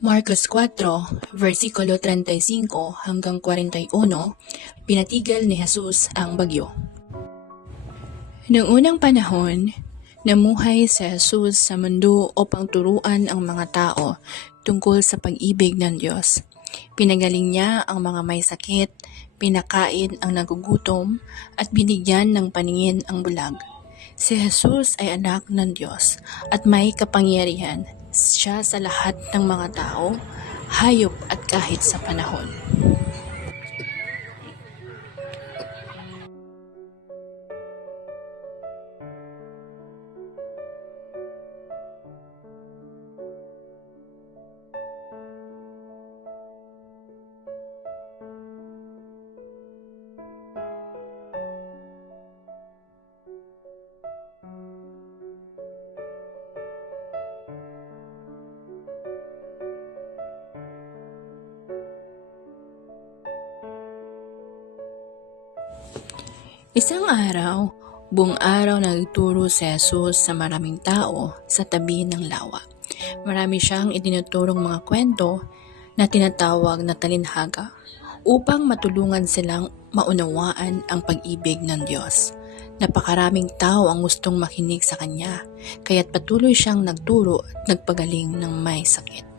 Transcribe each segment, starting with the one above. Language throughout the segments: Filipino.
Marcos 4, versikulo 35 hanggang 41, pinatigil ni Jesus ang bagyo. Noong unang panahon, namuhay si Jesus sa mundo upang turuan ang mga tao tungkol sa pag-ibig ng Diyos. Pinagaling niya ang mga may sakit, pinakain ang nagugutom, at binigyan ng paningin ang bulag. Si Jesus ay anak ng Diyos at may kapangyarihan siya sa lahat ng mga tao, hayop at kahit sa panahon. Isang araw, buong araw nagturo si Jesus sa maraming tao sa tabi ng lawa. Marami siyang itinuturong mga kwento na tinatawag na talinhaga upang matulungan silang maunawaan ang pag-ibig ng Diyos. Napakaraming tao ang gustong makinig sa kanya, kaya't patuloy siyang nagturo at nagpagaling ng may sakit.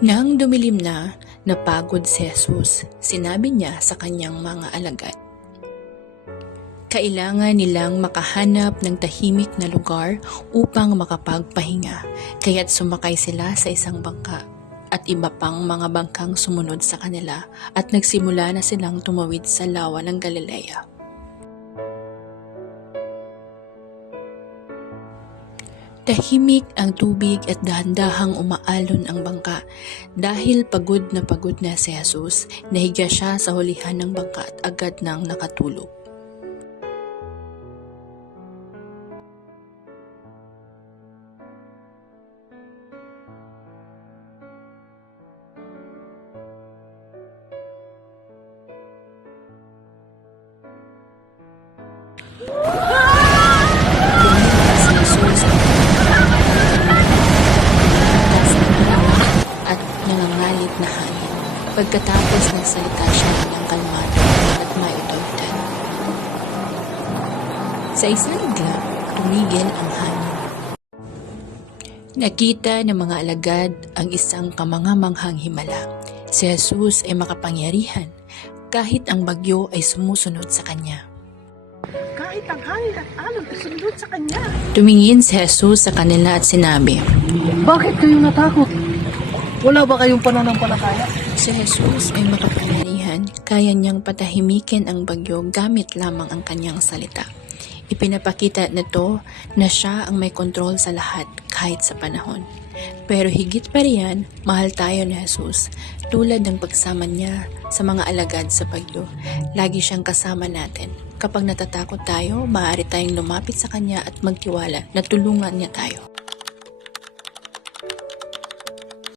Nang dumilim na, napagod si Jesus, sinabi niya sa kanyang mga alagad, kailangan nilang makahanap ng tahimik na lugar upang makapagpahinga, kaya't sumakay sila sa isang bangka at iba pang mga bangkang sumunod sa kanila at nagsimula na silang tumawid sa lawa ng Galilea. Tahimik ang tubig at dahan-dahang umaalon ang bangka. Dahil pagod na si Jesus, nahiga siya sa hulihan ng bangka at agad nang nakatulog. Nangangalit na hangin. Pagkatapos nagsalita siya ng kalmado at may otoridad. Sa isang iglap, tumigil ang hangin. Nakita ng mga alagad ang isang kamangamanghang himala. Si Jesus ay makapangyarihan kahit ang bagyo ay sumusunod sa kanya. Kahit ang hangin at alon ay sumunod sa kanya. Tumingin si Jesus sa kanila at sinabi, Bakit kayo natakot? Wala ba kayong pananampalataya? si Jesus ay makapangyarihan, kaya niyang patahimikin ang bagyo gamit lamang ang kanyang salita. Ipinapakita nito na siya ang may kontrol sa lahat kahit sa panahon. Pero higit pa riyan, mahal tayo ni Jesus tulad ng pagsama niya sa mga alagad sa bagyo. Lagi siyang kasama natin. Kapag natatakot tayo, maaari tayong lumapit sa kanya at magtiwala na tulungan niya tayo.